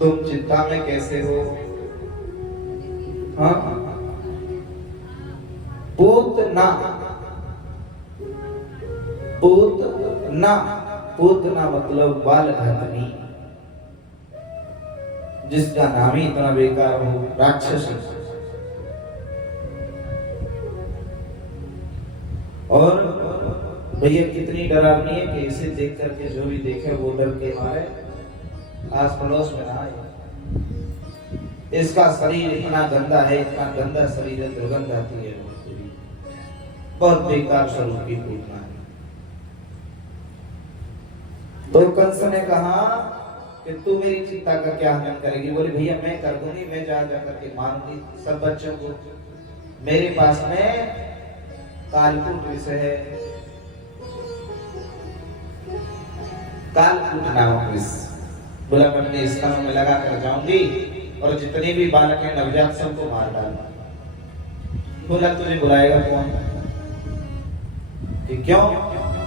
तुम चिंता में कैसे हो? हाँ, पूतना, पूतना, पूतना मतलब बालघातनी, जिसका नाम ही इतना बेकार हो, राक्षस। और भैया कितनी डरावनी है कि इसे देख करके जो भी देखे वो डर के मारे आस पड़ोस में ना आए। इसका शरीर इतना गंदा है, इतना गंदा शरीर है, दुर्गंध आती है, बहुत बेकार स्वरूप की पूतना है। तो कंस ने कहा कि तू मेरी चिंता का क्या हनन करेगी? बोले भैया मैं कर दूंगी, मैं जा करके मारूंगी सब बच्चों को। मेरे पास में कालकूट विषय है, कालकूट नामक विष। बोला मैं अपने स्तनों में लगा कर जाऊंगी और जितने भी बालक हैं नवजात सबको मार डालूंगा। बोला तुझे बुलाएगा कौन? कि क्यों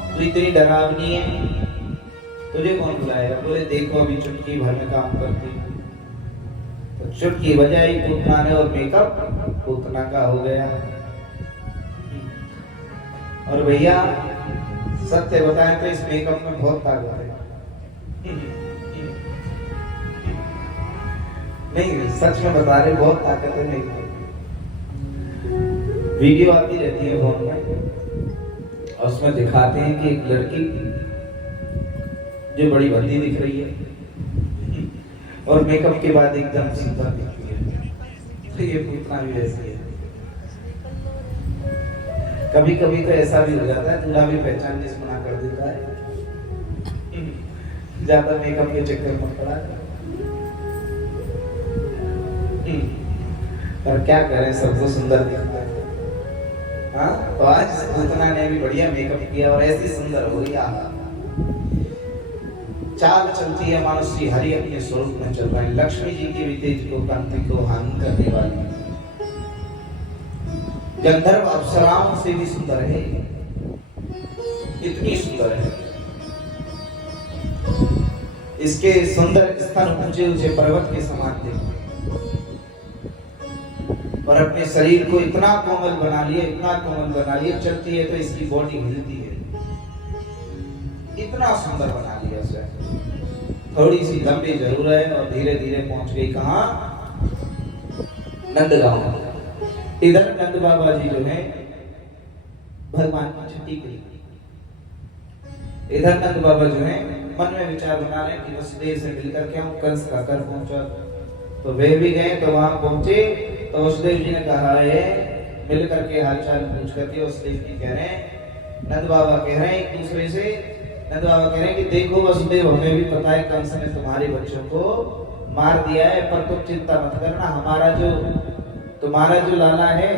तू इतनी डरावनी है, तुझे कौन बुलाएगा? बोले देखो अभी चुटकी भर में काम करती। तो चुटकी बजाई पूतना ने और मेकअप पूतना का हो गया। और भैया सत्य बताएं तो इस मेकअप में बहुत ताकत है। नहीं सच में बता रहे, बहुत ताकत है मेकअप। वीडियो आती रहती है फोन में और उसमें दिखाते हैं कि एक लड़की जो बड़ी भद्दी दिख रही है और मेकअप के बाद एकदम सुंदर दिखती है। तो ये पूतना भी वैसी है। कभी कभी तो ऐसा भी हो जाता है दूल्हा भी पहचानने से मना कर देता है, ज्यादा मेकअप के चक्कर में पड़ा। पर क्या करें, सबको सुंदर दिखता है। हाँ तो आज पूतना ने भी बढ़िया मेकअप किया और ऐसी सुंदर हो गई। चाल चलती है मानो श्री हरि अपने स्वरूप में चल रहा है। लक्ष्मी जी की भी तेज को कांति को हानि करने वाली गंधर्व अप्सराओं से भी सुंदर है, इतनी सुंदर है। इसके सुंदर स्तन ऊंचे ऊंचे पर्वत के समान थे और अपने शरीर को इतना कोमल बना लिया, इतना कोमल बना लिया, चलती है तो इसकी बॉडी हिलती है, इतना सुंदर बना लिया उसे। थोड़ी सी लंबी जरूर है और धीरे धीरे पहुंच गई कहां? नंदगांव। इधर नंद बाबा जी जो है भगवान की छुट्टी के लिए, इधर नंद बाबा जो है मन में विचार बना रहे कि वसुदेव से मिलकर के हम कंस का कर पहुंचा। तो वे भी गए, तो वहां पहुंचे तो वसुदेव जी ने कहा है, मिलकर के हालचाल पूछ करके वसुदेव जी कह रहे हैं, नंद बाबा कह रहे हैं एक दूसरे से, नंद बाबा कह रहे हैं कि देखो वसुदेव हमें भी पता है कंस ने तुम्हारे बच्चों को मार दिया है, पर तुम चिंता मत करना, तुम्हारा जो लाला है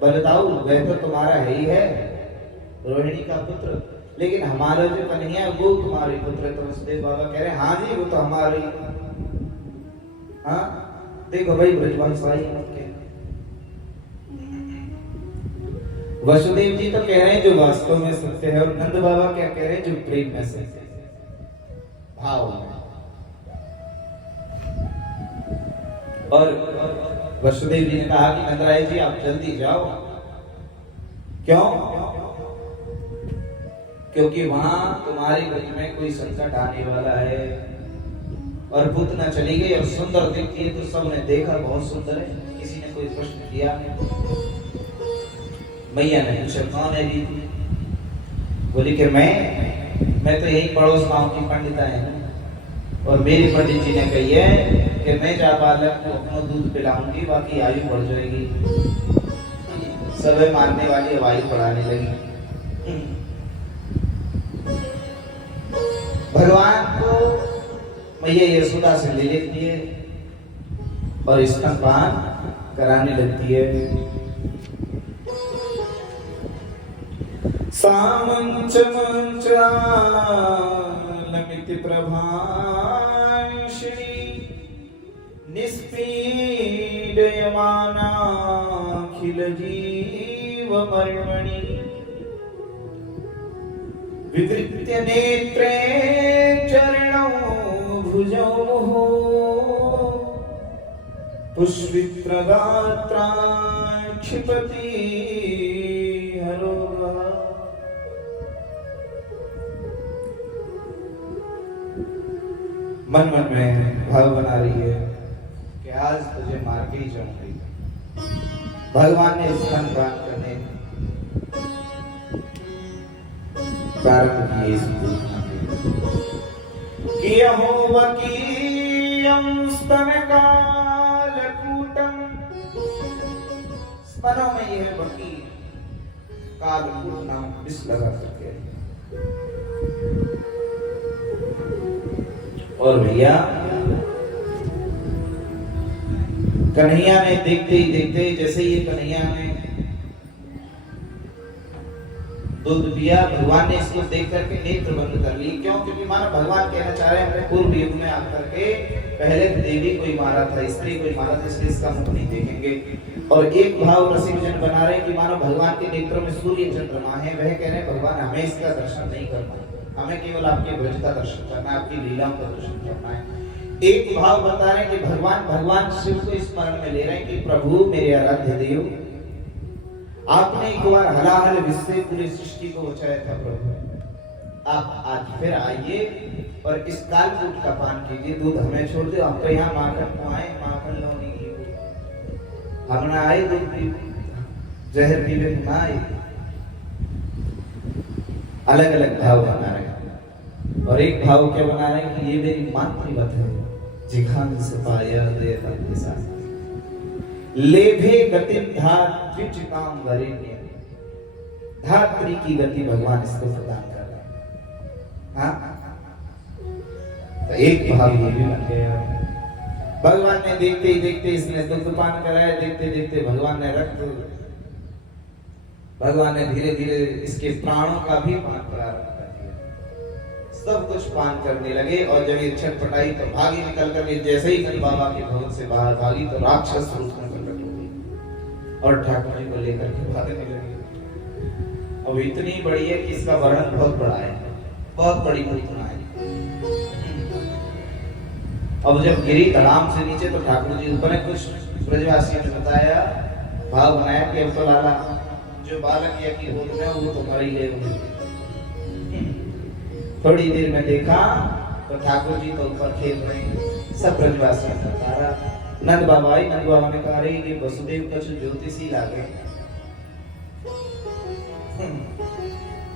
बलदाऊ वह तो तुम्हारा है ही है, रोहिणी का पुत्र, लेकिन हमारा जो कन्हैया है वो तुम्हारे पुत्र है। तो वसुदेव बाबा कह रहे हैं हाँ जी वो तो हमारे। हाँ देखो भाई ब्रजवंशाई के वसुदेव जी तो कह रहे हैं जो वास्तव में सत्य है, और नंद बाबा क्या कह रहे हैं? जो प्रेम में सत्य है, भाव में। और वसुदेव जी ने कहा कि नंदराय जी आप जल्दी जाओ। क्यों? क्योंकि वहां तुम्हारे ब्रज में कोई संकट आने वाला है। और पूतना चली गई और सुंदर दिखती है तो सबने देखा बहुत सुंदर है, किसी ने कोई प्रश्न किया नहीं। मैया ने पूछा कौन है जी? बोली कि मैं तो यही पड़ोस गांव की पंडिता है और मेरी पंडित जी ने कही है कि मैं जा बालक को अपना दूध पिलाऊंगी, बाकी आयु बढ़ जाएगी। सब मारने वाली आयु बढ़ाने लगी। भगवान को मैया यशोदा से ले लेती है और स्तनपान कराने लगती है। सामंचमंचालमिति प्रभाषिणी निष्पीडयमानाखिल जीवमर्मणि विवृत्य नेत्रे चरणौ भुजौ पुष्पित्रगात्रा क्षिपति हरोगा। मन मन में भाव बना रही है कि आज तुझे मार के ही जाऊंगी। भगवान ने स्तनपान करने प्रारंभ किए इस कि अहोवकीयं स्तनकालकूटं, स्तनों में यह वकी कालकूट नाम विष लगा करके। और भैया कन्हैया ने देखते ही देखते, जैसे ये कन्हैया ने दूध पिया, भगवान ने इसको देख करके नेत्र बंद कर लिए। क्यों? क्योंकि मानो भगवान कहना चाह रहे हैं पूर्व युग में आकर के पहले देवी कोई मारा था, स्त्री कोई मारा था, इसलिए इसका मुख नहीं देखेंगे। और एक भाव रसिक जन बना रहे हैं कि मानो भगवान के नेत्रों में सूर्य चंद्रमा है, वह कह रहे हैं भगवान हमें इसका दर्शन नहीं करना, हमें केवल आपके ब्रज का दर्शन करना है, आपकी लीलाओं का दर्शन करना है। एक भाव बता रहे हैं कि भगवान शिव को स्मरण में ले रहे हैं कि प्रभु मेरे आराध्य देव, आपने एक बार हलाहल विश्व से पूरी सृष्टि को बचाया था प्रभु, आप आज फिर आइए और इस कालकूट का पान कीजिए, दूध हमें छोड़ दो, हम तो यहाँ माखन को आए, माखन लोनी की हम ना आए दूध पी, जहर पीवे ना आए। अलग अलग भाव बना रहे हैं। और एक भाव क्या बना रहे हैं कि ये मेरी मातृवत है, जिखान से पाया दे के साथ लेभे गति धात्रिच काम वरेण्य, धात्री की गति भगवान इसको प्रदान कर रहे हैं। हाँ, तो एक भाव ये भी बन गया। भगवान ने देखते ही देखते इसने दुग्ध पान कराया, देखते देखते भगवान ने रक्त, भगवान ने धीरे धीरे इसके प्राणों का भी पान प्रारंभ कर दिया। सब कुछ पान करने लगे और जब ये छटपटाई तो भागी निकल कर, जैसे ही कल बाबा के भवन से बाहर भागी तो राक्षस रूप में प्रकट हो गई और ठाकुर जी को लेकर के भागने लगी। अब इतनी बड़ी है कि इसका वर्णन बहुत बड़ा है, बहुत बड़ी पूतना है। अब जब गिरी तलाम से नीचे तो ठाकुर जी ऊपर है। कुछ ब्रजवासियों ने बताया, भाव बनाया कि अब तो लाला जो बालक या की गोद में वो तो मर ही गए। थोड़ी देर में देखा तो ठाकुर जी तो ऊपर खेल रहे हैं, सब ब्रजवासियों ने बताया। नंद बाबा आई, नंद बाबा ने कहा कि वसुदेव कछु ज्योतिषी लागे,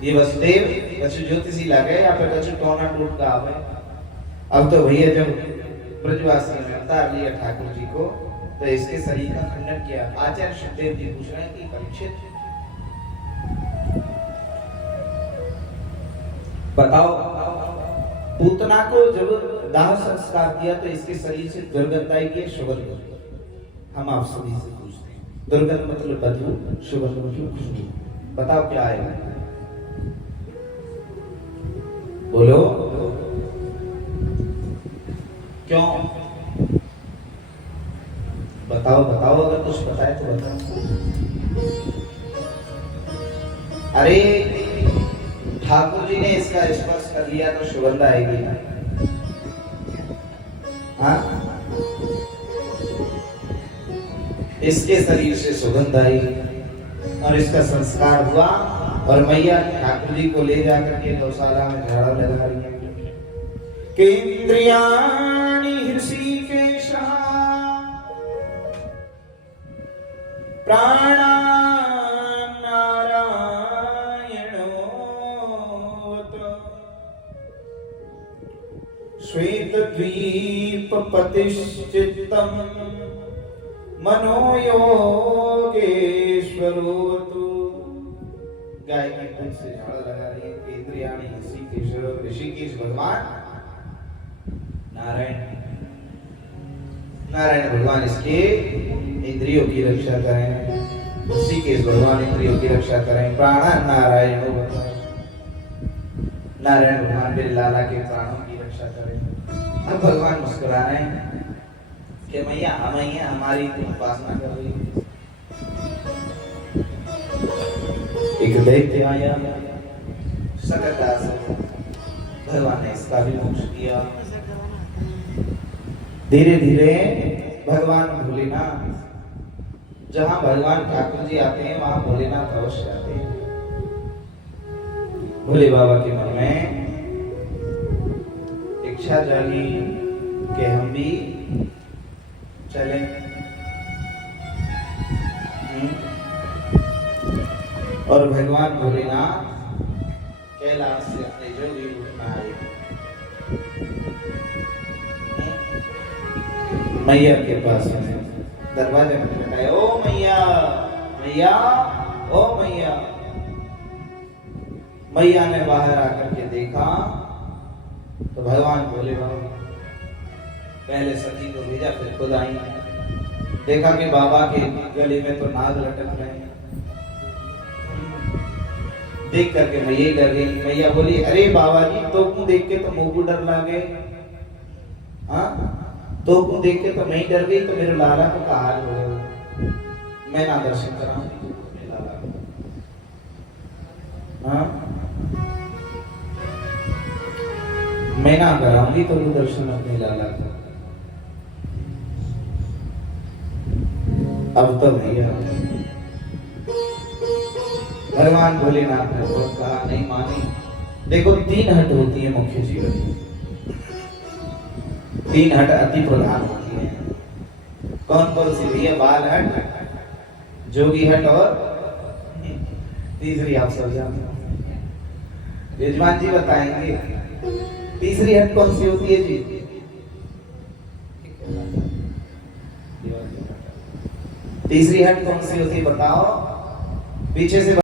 ये वसुदेव कछु ज्योतिषी लागे या फिर कछु टोना टूट का आवे। अब तो भैया जब ब्रजवासियों ने उतार लिया ठाकुर जी को तो इसके शरीर का खंडन किया। आचार्य सुखदेव जी पूछ रहे हैं कि परीक्षित बताओ, पूतना को जब दाह संस्कार किया तो इसके शरीर से दुर्गंध आई कि सुगंध? हम आप सभी से पूछते हैं, दुर्गंध मतलब बदबू, सुगंध मतलब खुशबू। बताओ क्या आएगा? बोलो क्यों? बताओ बताओ, अगर कुछ बताए तो बताओ। अरे ठाकुर जी ने इसका स्पर्श कर लिया तो सुगंध आएगी ना? हाँ, इसके शरीर से सुगंध आई और इसका संस्कार हुआ और मैया ठाकुर जी को ले जाकर के गौशाला में झाड़ा लगा रही है। केंद्रियाणि हृषिकेशः प्राणा श्वेतद्वीपपतिश्चित्तं मनो योगेश्वरोतु। गाय की दूध से झाड़ा लगा रही है। केंद्रियाणि ऋषिकेश, ऋषिकेश भगवान नारायण, नारायण भगवान इसके इंद्रियों की रक्षा करें, ऋषिकेश भगवान इंद्रियों की रक्षा करें। प्राण नारायण नारायण भगवान मेरे लाला के प्राणों की रक्षा करें। अब भगवान मुस्कुरा रहे हैं कि मैया हम ही हैं, हमारी तुम उपासना कर रही हो। एक दैत्य आया सकरदास, भगवान ने इसका भी मोक्ष किया। धीरे धीरे भगवान भोलेनाथ। जहां भगवान ठाकुर जी आते हैं वहां भोलेनाथ अवश्य आते हैं। भोले बाबा के मन में इच्छा जागी कि हम भी चले। और भगवान भोलेनाथ कैलाश से अपने जोगी रूप में आए। मैया के पास दरवाजा खटखटाया, ओ मैया, मैया, ओ मैया। मैया ने बाहर आकर के देखा तो भगवान भोले बाबा पहले सती को भेजा, फिर खुद आई। देखा कि बाबा के गले में तो नाग लटक रहे हैं। देख करके मैया ही डर गई। मैया बोली, अरे बाबा जी, तो क्यों देख के तो मुंह को डर लगे? हाँ, तो क्यों देख के तो मैं ही डर गई, तो मेरे लाला को का हाल हो गया। मैं ना दर्शन कराऊंगी अपने लाला को। हाँ, मैं ना कराऊंगी तो दर्शन अपने लाला को। अब तो भैया भगवान भोलेनाथ ने बहुत कहा, नहीं मानी। देखो 3 हट होती है मुख्य जीवन की। 3 हट अति प्रधान होती है। कौन कौन सी भैया? बाल हट, जोगी हट और तीसरी आप सब जानते हो। यजमान जी बताएंगे तीसरी हट कौन सी होती है जी? तीसरी हट कौन सी होती है बताओ? पीछे से